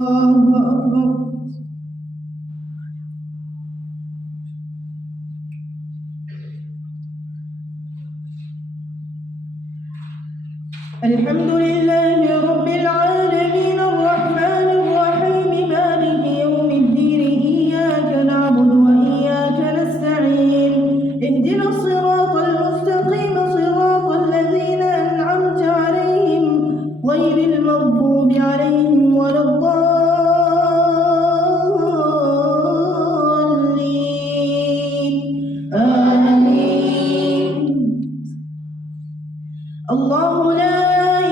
الله أكبر. الحمد لله رب العالمين الرحمن الرحيم مالك يوم الدين إياك نعبد وإياك نستعين اهدنا الصراط المستقيم صراط الذين أنعمت عليهم غير المغضوب عليهم ولا الضالين آمين. الله لا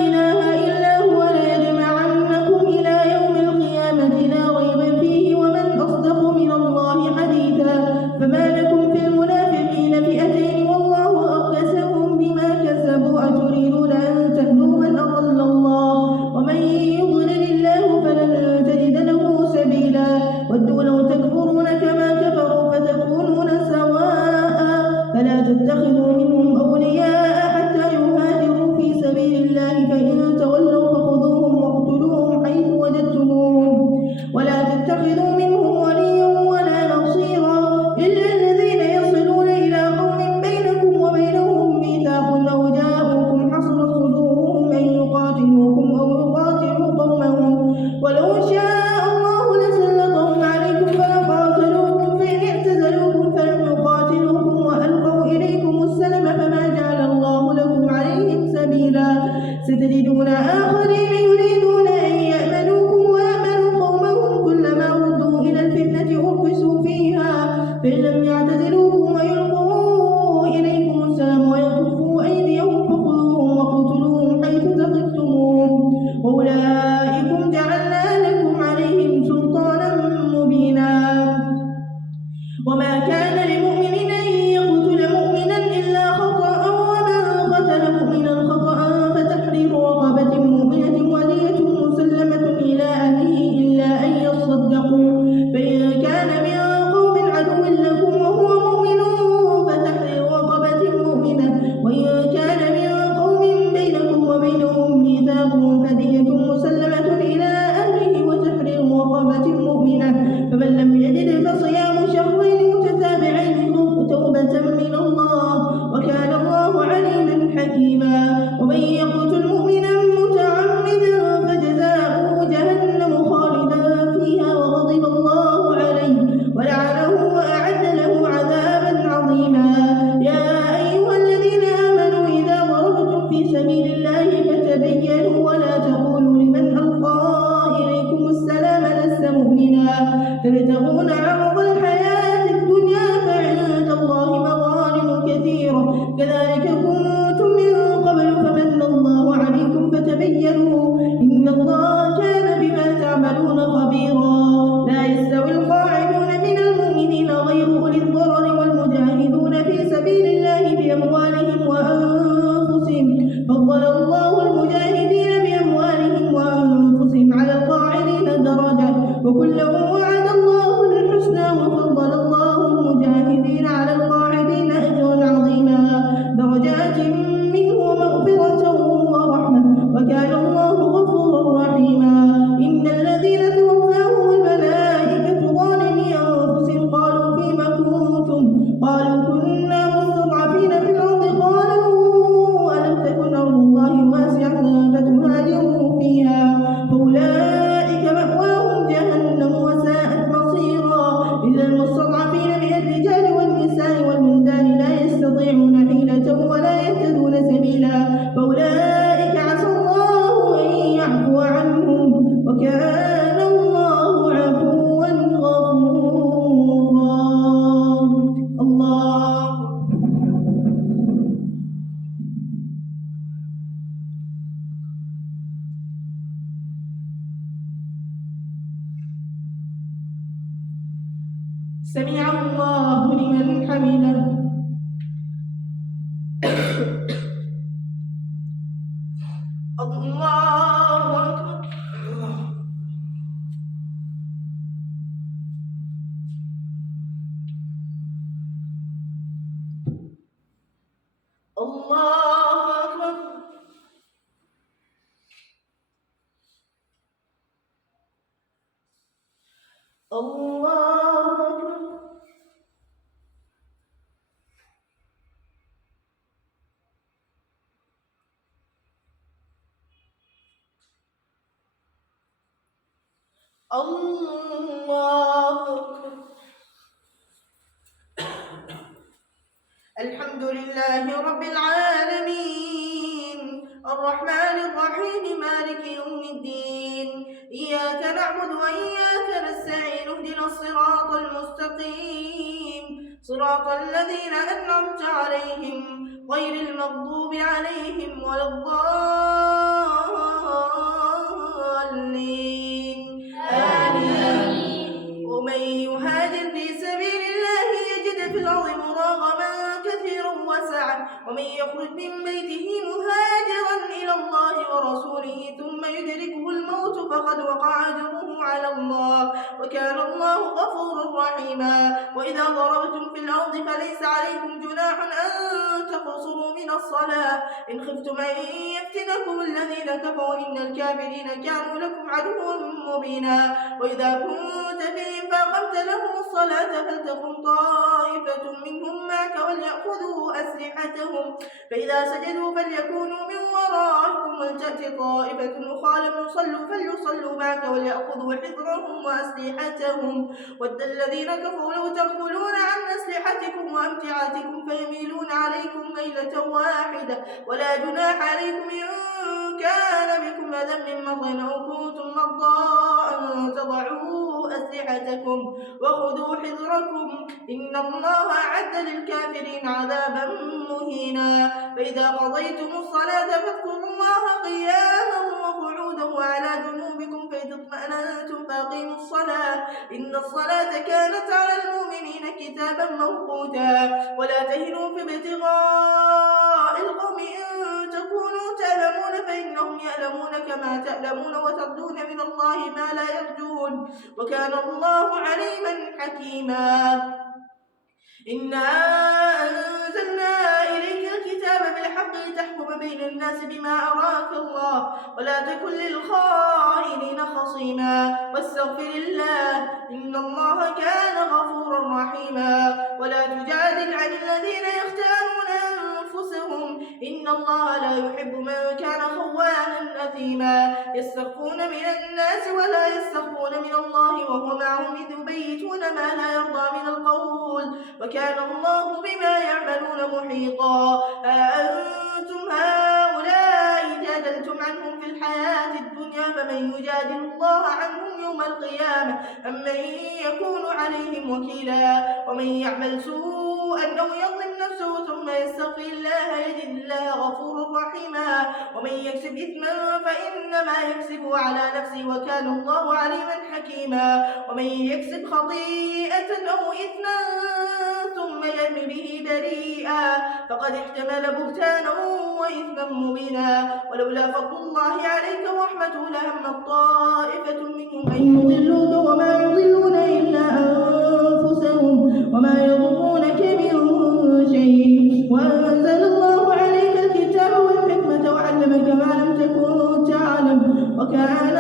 إله إلا هو ليجمعنكم إلى يوم القيامة لا ريب فيه ومن أصدق من الله حديثا فما لكم في المنافقين فئتين والله أركسهم بما كسبوا أتريدون أن تهدوا من أضل الله ومن يضلل الله فلن تجد له سبيلا ودوا لو تكفرون كما كفروا فتكونون سواء فلا تتخذوا منهم أولياء حتى يهاجروا في سبيل الله فإن تولوا فخذوهم واقتلوهم حيث وجدتموهم ولا تتخذوا منهم وليا ولا نصيرا إلا الذين يصلون إلى قوم بينكم وبينهم ميثاق أو جاءوكم حصرت صدورهم أن يقاتلوكم أو يقاتلوا قومهم ولو شاء الله لسلطهم عليكم فلقاتلوكم فإن اعتزلوكم فلم يقاتلوكم وألقوا إليكم السلم فما جعل الله لكم عليهم سبيلا ستجدون آخرين يريدون أن يأمنوكم ويأمنوا قومهم كلما ردوا إلى الفتنة أركسوا فيها فإن لم يعتزلوكم ويلقوا إليكم السلام ويكفوا أيديهم فخذوهم وقتلوهم حيث ثقفتموهم وأولئكم جعلنا لكم عليهم سلطانا مبينا وما كان لمؤمن أن يقتل مؤمنا إلا خطأ ومن قتل مؤمنا خطأ فتحرير رقبة مؤمنة ودية مسلمة إلى أهله إلا أن يصدقوا فإن كان من قوم عدو لكم وهو مؤمن فتحرير رقبة مؤمنة وإن كان من قوم بينكم وبينهم ميثاق فدية مسلمة إلى أهله وتحرير رقبة مؤمنة فمن لم يجد فصيام شهرين متتابعين توبة من الله وكان الله عليما حكيما ومن يقتل مؤمنا متعمدا فجزاؤه جهنم خالدا فيها وغضب الله عليه ولعنه وأعد له عذابا عظيما يا أيها الذين آمنوا إذا ضربتم في سبيل الله فتبينوا ولا تقولوا لمن ألقى إليكم السلام لست مؤمنا تبتغون عرض الحياة الدنيا فعند الله مظالم كثيرة كذلك كنتم من قبل فمن الله عليكم فتبينوا إن الله كان بما تعملون خبيرا لا يستوي القاعدون من المؤمنين غير أولي الضرر والمجاهدون في سبيل الله بأموالهم وأنفسهم فضل الله المجاهدين بأموالهم وأنفسهم على القاعدين درجة وكلا وعد الله الحسنى وفضل الله المجاهدين على القاعدين أجرا عظيما درجات منه ومغفرة ورحمة وكان الله غفورا رحيما إن الذين توفاهم الملائكة ظالمي أنفسهم قالوا فيما كنتم قالوا كنا مستضعفين في الأرض قالوا ألم تكن أرض الله واسعة فتهاجروا فيها فأولئك مأواهم جهنم وساءت مصيرا إلا المستضعفين من الرجال والنساء والولدان لا يستطيعون حيلة ولا يهتدون سبيلا فأولئك عسى الله أن يعفو عنهم وكان الله عفوا غفورا الله سمع الله لمن حمده الله أكبر الله أكبر. الله أكبر. الله أكبر. الحمد لله رب العالمين الرحمن الرحيم مالك يوم الدين إياك نعبد وإياك نستعين اهدنا الصراط المستقيم صراط الذين أنعمت عليهم غير المغضوب عليهم ولا الضالين آمين. ومن يهاجر في سبيل الله يجد في الأرض مراغما كثيرا وسعة ومن يخرج من بيته مهاجرا إلى الله ورسوله ثم يدركه الموت فقد وقع أجره على الله وكان الله غفورا رحيما. وإذا ضربتم في الأرض فليس عليكم جناح أن تقصروا من الصلاة إن خفتم أن يفتنكم الذين كفروا إن الكافرين كانوا لكم عدوا مبينا. وإذا كنت فيهم فأقمت لهم الصلاة فلتقم طائفة منهم معك وليأخذوا أسلحتهم فإذا سجدوا فليكونوا من ورائكم ولتأت طائفة أخرى لم يصلوا فليصلوا معك وليأخذوا حذرهم وأسلحتهم ود الذين كفروا لو تغفلون عن أسلحتكم وأمتعتكم فيميلون عليكم ميلة واحدة ولا جناح عليكم إن كان بكم أذى من مطر أو كنتم مرضى أن تضعوا أسلحتكم وخذوا حذركم إن الله أعد للكافرين عذابا مهينا. فإذا قضيتم الصلاة فاذكروا الله قياما وقعودا وعلى جنوبكم فإذا اطمأننتم فأقيموا الصلاة إن الصلاة كانت على المؤمنين كتابا موقوتا. ولا تهنوا في ابتغاء القوم إن تكونوا تعلمون فإنهم يعلمون كما تعلمون وترجون من الله ما لا يرجون وكان الله عليما حكيما. إنا أنزلنا إليك الكتاب بالحق لتحكم بين الناس بما أراك الله ولا تكن للخائنين خصيما واستغفر الله إن الله كان غفورا رحيما. ولا تجادل عن الذين يختارون أنفسهم إن الله لا يحب من كان خوانا أثيما يستخفون من الناس ولا يستخفون من الله وهو معهم إذ يبيتون ما لا يرضى من القول وكان الله بما يعملون محيطا. أنتم هؤلاء جادلتم عنهم في الحياة الدنيا فمن يجادل الله عنهم يوم القيامة أم من يكون عليهم وكيلا. ومن يعمل سوءا أو يظلم نفسه ثم يستغفر الله يجد الله غفورا رحيما. ومن يكسب إثما فإنما يكسبه على نفسه وكان الله عليما حكيما. ومن يكسب خطيئة أو إثما ثم يرم به بريئا فقد احتمل بهتانا وإثما مبينا. ولولا فضل الله عليك ورحمته لهم طائفة منهم أن يضلوك وما يضلون إلا أنفسهم وما يضرونك من شيء وأنزل الله عليك الكتاب والحكمة وعلمك ما لم تكن تعلم وكان